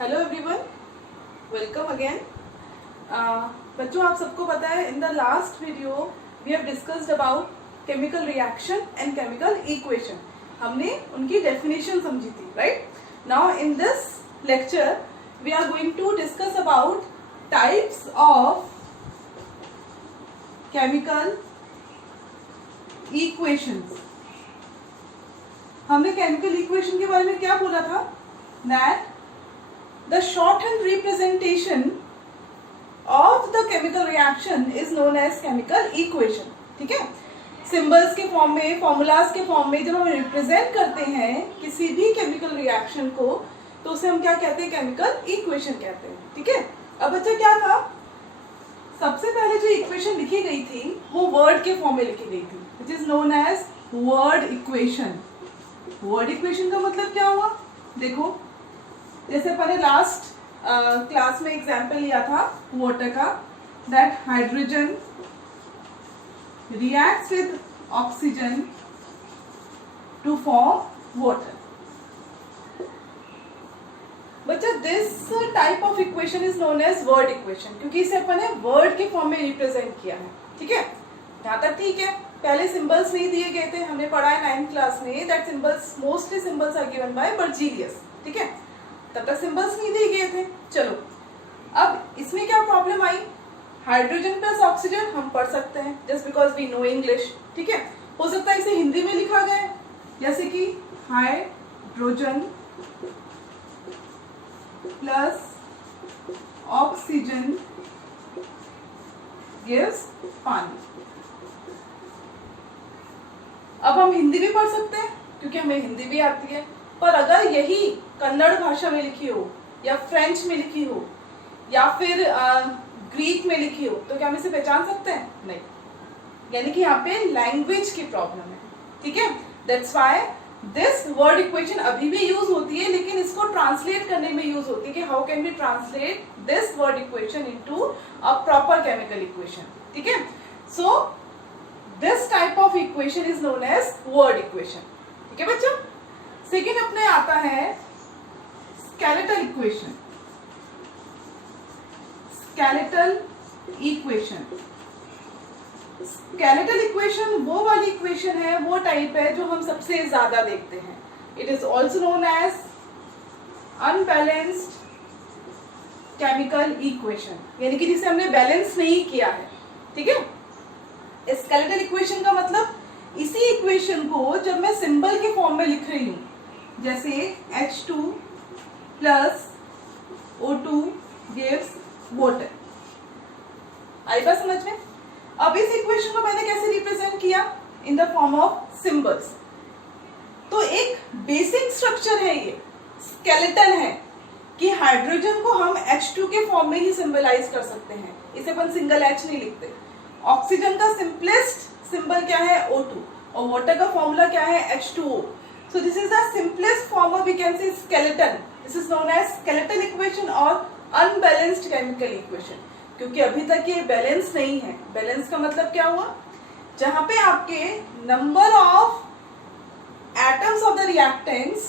Hello everyone, welcome again. बच्चों, आप सबको पता है in the last video we have discussed about chemical reaction and chemical equation. हमने उनकी डेफिनेशन समझी थी, right? Now in this lecture we are going to discuss about types of chemical equations. हमने केमिकल इक्वेशन के बारे में क्या बोला था? That the shorthand representation of the chemical reaction is known as chemical equation। ठीक है, सिंबल्स के फॉर्म में, फॉर्मूलाज के फॉर्म में जब हम रिप्रेजेंट करते हैं किसी भी केमिकल रिएक्शन को तो उसे हम क्या कहते हैं? केमिकल इक्वेशन कहते हैं। ठीक है, अब बच्चा क्या था, सबसे पहले जो इक्वेशन लिखी गई थी वो वर्ड के फॉर्म में लिखी गई थी, which is known as word equation. Word equation का मतलब क्या हुआ? देखो, जैसे पहले लास्ट क्लास में एग्जाम्पल लिया था वाटर का, that hydrogen reacts with oxygen to form water. बच्चा, this type of equation is known as word equation, क्योंकि इसे अपन ने वर्ड के फॉर्म में रिप्रेजेंट किया है। ठीक है, यहाँ तक ठीक है। पहले सिंबल्स नहीं दिए गए थे, हमने पढ़ा है 9th क्लास में that symbols, mostly symbols are given by Berzelius. ठीक है, तब तक सिंबल्स नहीं दिए गए थे। चलो, अब इसमें क्या प्रॉब्लम आई? हाइड्रोजन प्लस ऑक्सीजन हम पढ़ सकते हैं just because we know English. ठीक है, हो सकता है इसे हिंदी में लिखा गया जैसे कि हाइड्रोजन प्लस ऑक्सीजन गिव्स पानी। अब हम हिंदी भी पढ़ सकते हैं क्योंकि हमें हिंदी भी आती है, पर अगर यही कन्नड़ भाषा में लिखी हो या फ्रेंच में लिखी हो या फिर ग्रीक में लिखी हो तो क्या हम इसे पहचान सकते हैं? नहीं। यानी कि यहाँ पे लैंग्वेज की प्रॉब्लम है। ठीक है, that's why this word equation अभी भी यूज होती है, लेकिन इसको ट्रांसलेट करने में यूज होती है कि how can we translate this word equation into a proper chemical equation. ठीक है, so this type of equation is known as word equation. ठीक है बच्चों, सेकेंड अपने आता है skeletal equation. Skeletal equation, skeletal equation वो वाली इक्वेशन है, वो टाइप है जो हम सबसे ज्यादा देखते हैं। It is also known as unbalanced chemical equation, यानी कि जिसे हमने बैलेंस नहीं किया है। ठीक है, स्केलेटल इक्वेशन का मतलब इसी इक्वेशन को जब मैं सिंबल के फॉर्म में लिख रही हूं, जैसे H2 plus O2 gives water. आई बात समझ में? अब इस इक्वेशन को मैंने कैसे रिप्रेजेंट किया? In the form of symbols. तो एक बेसिक स्ट्रक्चर है, ये स्केलेटन है कि हाइड्रोजन को हम H2 के फॉर्म में ही सिंबलाइज कर सकते हैं, इसे अपन सिंगल H नहीं लिखते। ऑक्सीजन का सिंपलेस्ट सिंबल क्या है? O2, और वाटर का फॉर्मूला क्या है? H2O। So this is the simplest form of, we can say, skeleton. This is known as skeletal equation or unbalanced chemical equation. क्योंकि अभी तक ये बैलेंस नहीं है। बैलेंस का मतलब क्या हुआ? जहां पे आपके number of atoms of the reactants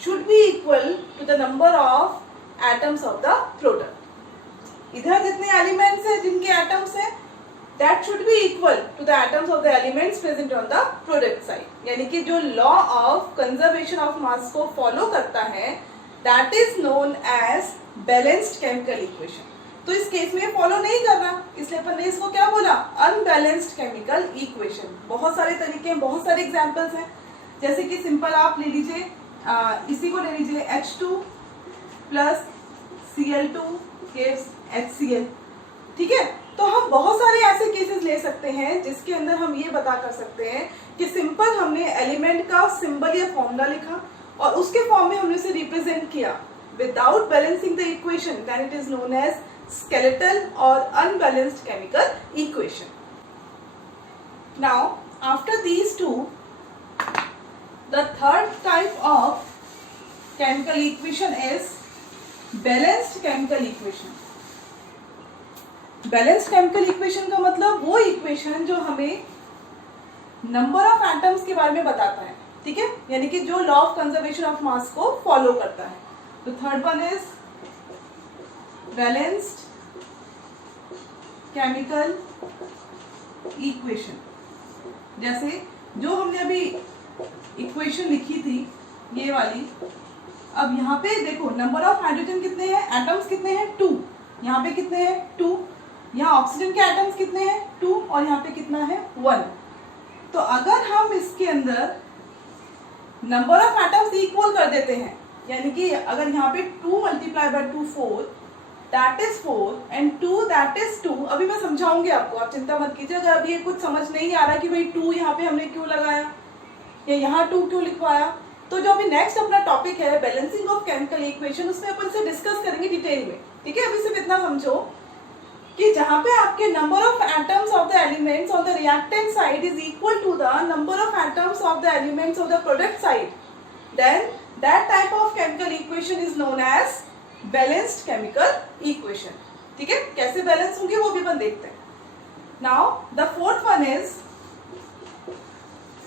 should be equal to the number of atoms of the product. इधर जितने एलिमेंट्स हैं, जिनके एटम्स हैं, that should be equal to the atoms of the elements present on the product side। यानी कि जो law of conservation of mass को follow करता है, that is known as balanced chemical equation। तो इस केस में फॉलो नहीं कर रहा, इसलिए अपन ने इसको क्या बोला? Unbalanced chemical equation. बहुत सारे तरीके हैं, बहुत सारे एग्जांपल्स हैं। जैसे कि सिंपल आप ले लीजिए, इसी को ले लीजिए, H2 plus Cl2 gives HCl। ठीक है, तो हम बहुत सारे ऐसे केसेस ले सकते हैं जिसके अंदर हम ये बता कर सकते हैं कि सिंपल हमने एलिमेंट का सिंबल या फॉर्मूला लिखा और उसके फॉर्म में हमने उसे रिप्रेजेंट किया without balancing the equation, then it is known as skeletal और unbalanced chemical equation. Now after these two, the third type of chemical equation is balanced chemical equation. Balanced chemical equation का मतलब वो equation जो हमें number of atoms के बारे में बताता है। ठीक है, यानी कि जो law of conservation of mass को फॉलो करता है। तो third one is balanced chemical equation. जैसे जो हमने अभी इक्वेशन लिखी थी ये वाली, अब यहाँ पे देखो नंबर ऑफ हाइड्रोजन कितने हैं, एटम्स कितने हैं 2, यहाँ पे कितने हैं 2, यहाँ ऑक्सीजन के एटम्स कितने हैं 2 और यहाँ पे कितना है 1। तो अगर हम इसके अंदर नंबर ऑफ एटम्स इक्वल कर देते हैं, यानी कि अगर यहाँ पे 2 multiply by 2 4, that is 4 and 2 that is 2। अभी मैं समझाऊंगी आपको, आप चिंता मत कीजिए अगर अभी ये कुछ समझ नहीं आ रहा कि भाई 2 यहाँ पे हमने क्यों लगाया या यहाँ 2 क्यों लिखवाया। तो जो अभी नेक्स्ट अपना टॉपिक है बैलेंसिंग ऑफ केमिकल इक्वेशन, उसमें अपन से डिस्कस करेंगे डिटेल में, ठीक है। अभी सिर्फ इतना समझो कि जहाँ पे आपके number of atoms of the elements on the reactant side is equal to the number of atoms of the elements of the product side, then that type of chemical equation is known as balanced chemical equation, ठीक है। कैसे balance होंगे वो भी अपन देखते हैं। Now the fourth one is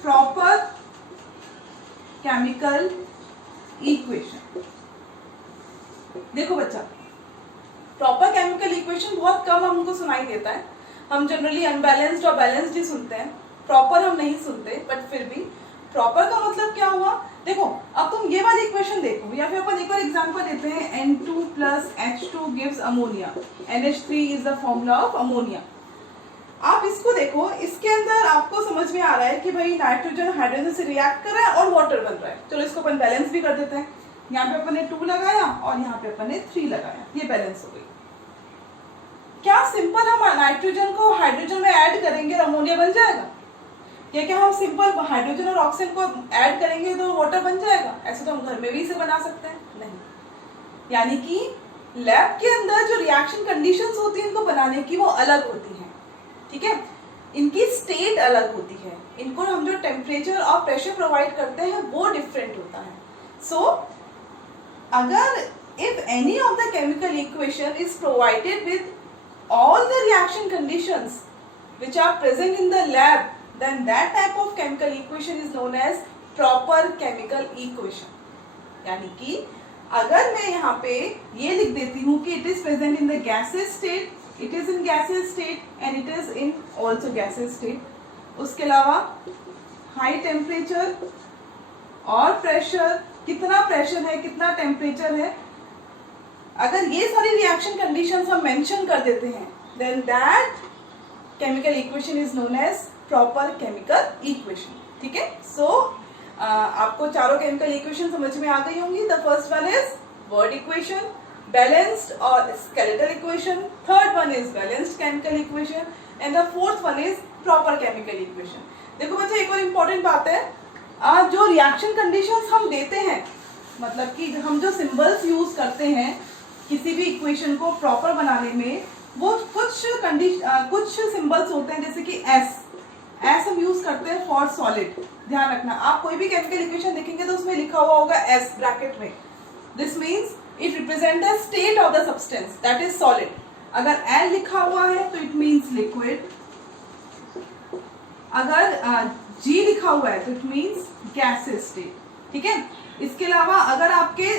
proper chemical equation. देखो बच्चा, प्रॉपर केमिकल इक्वेशन बहुत कम हमको सुनाई देता है, हम जनरली अनबैलेंस्ड और बैलेंस्ड ही सुनते हैं, प्रॉपर हम नहीं सुनते। बट फिर भी प्रॉपर का मतलब क्या हुआ, देखो अब तुम ये वाली इक्वेशन देखो, या फिर अपन एक और एग्जांपल देते हैं N2 + H2 gives ammonia, NH3 is the formula of ammonia. आप इसको देखो, इसके अंदर आपको समझ में आ रहा है कि भाई नाइट्रोजन हाइड्रोजन से रिएक्ट कर रहा है और वाटर बन रहा है। चलो इसको अपन बैलेंस भी कर देते हैं, यहाँ पे अपन ने 2 लगाया और यहाँ पे अपन ने 3 लगाया, ये बैलेंस हो गई। क्या सिंपल हम नाइट्रोजन को हाइड्रोजन में ऐड करेंगे और अमोनिया बन जाएगा, या क्या हम सिंपल हाइड्रोजन और ऑक्सीजन को ऐड करेंगे तो वाटर बन जाएगा? ऐसे तो हम घर में भी इसे बना सकते हैं, नहीं। यानी कि लैब के अंदर जो रिएक्शन कंडीशंस होती हैं इनको बनाने की वो अलग होती हैं, ठीक है। इनकी स्टेट अलग होती है, इनको हम जो टेम्परेचर और प्रेशर प्रोवाइड करते हैं वो डिफरेंट होता है। सो अगर if any of the chemical equation is provided with all the reaction conditions which are present in the lab, then that type of chemical equation is known as proper chemical equation। यानी कि अगर मैं यहाँ पे ये लिख देती हूँ कि it is present in the gaseous state, it is in gaseous state and it is in also gaseous state, उसके अलावा high temperature और pressure, कितना pressure है कितना temperature है, अगर ये सारी रिएक्शन कंडीशंस हम मेंशन कर देते हैं, then that chemical equation is known as proper chemical equation, ठीक है। सो आपको चारों केमिकल इक्वेशन समझ में आ गई होंगी। The first one is word equation, balanced और skeletal equation, third one is balanced chemical equation and the fourth one is proper chemical equation. देखो बच्चे, एक और इम्पोर्टेंट बात है, जो रिएक्शन कंडीशंस हम देते हैं, मतलब कि हम जो सिंबल्स यूज करते हैं किसी भी इक्वेशन को प्रॉपर बनाने में, वो कुछ सिंबल्स होते हैं, जैसे कि एस हम यूज करते हैं फॉर सॉलिड। ध्यान रखना, आप कोई भी केमिकल इक्वेशन देखेंगे तो उसमें लिखा हुआ होगा एस ब्रैकेट में, this means it represent the state of the substance that is solid. अगर एल लिखा हुआ है तो इट मीन्स लिक्विड, अगर जी लिखा हुआ है तो इट मीन्स गैसेस स्टेट, ठीक है। इसके अलावा अगर आपके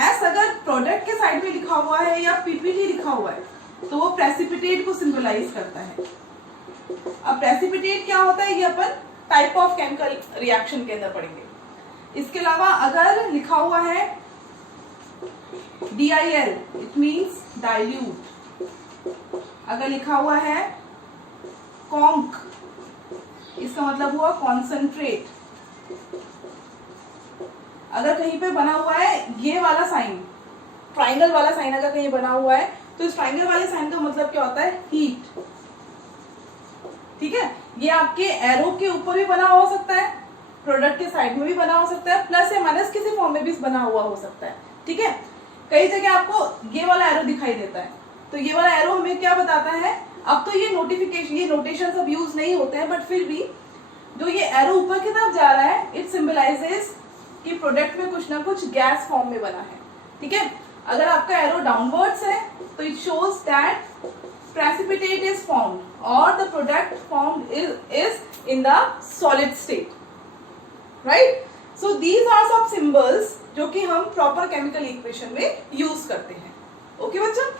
एस अगर प्रोडक्ट के साइड में लिखा हुआ है या पीपीटी लिखा हुआ है तो वो प्रेसिपिटेट को सिंबलाइज करता है। अब प्रेसिपिटेट क्या होता है ये अपन टाइप ऑफ केमिकल रिएक्शन के अंदर पढ़ेंगे। इसके अलावा अगर लिखा हुआ है DIL इट मीन्स डाइल्यूट, अगर लिखा हुआ है कॉन्क इसका मतलब हुआ कॉन्सेंट्रेट, अगर कहीं पे बना हुआ है ये वाला साइन, ट्राइंगल वाला साइन अगर कहीं बना हुआ है तो इस ट्राइंगल वाले साइन का मतलब क्या होता है, हीट, ठीक है। ये आपके एरो के ऊपर भी बना हो सकता है, प्रोडक्ट के साइड में भी बना हो सकता है, प्लस या माइनस किसी फॉर्म में भी बना हुआ हो सकता है, ठीक है। कई जगह आपको ये वाला एरो दिखाई देता है, तो ये वाला एरो हमें क्या बताता है, अब तो ये नोटिफिकेशन ये नोटेशन सब यूज नहीं होते हैं, बट फिर भी जो ये एरो ऊपर की तरफ जा रहा है इट सिंबलाइजेस कि प्रोडक्ट में कुछ ना कुछ गैस फॉर्म में बना है, ठीक है। अगर आपका एरो डाउनवर्ड्स है तो it shows that precipitate is formed or the product formed is in the solid state, right? So these are some symbols जो कि हम प्रॉपर केमिकल इक्वेशन में यूज करते हैं। ओके बच्चा।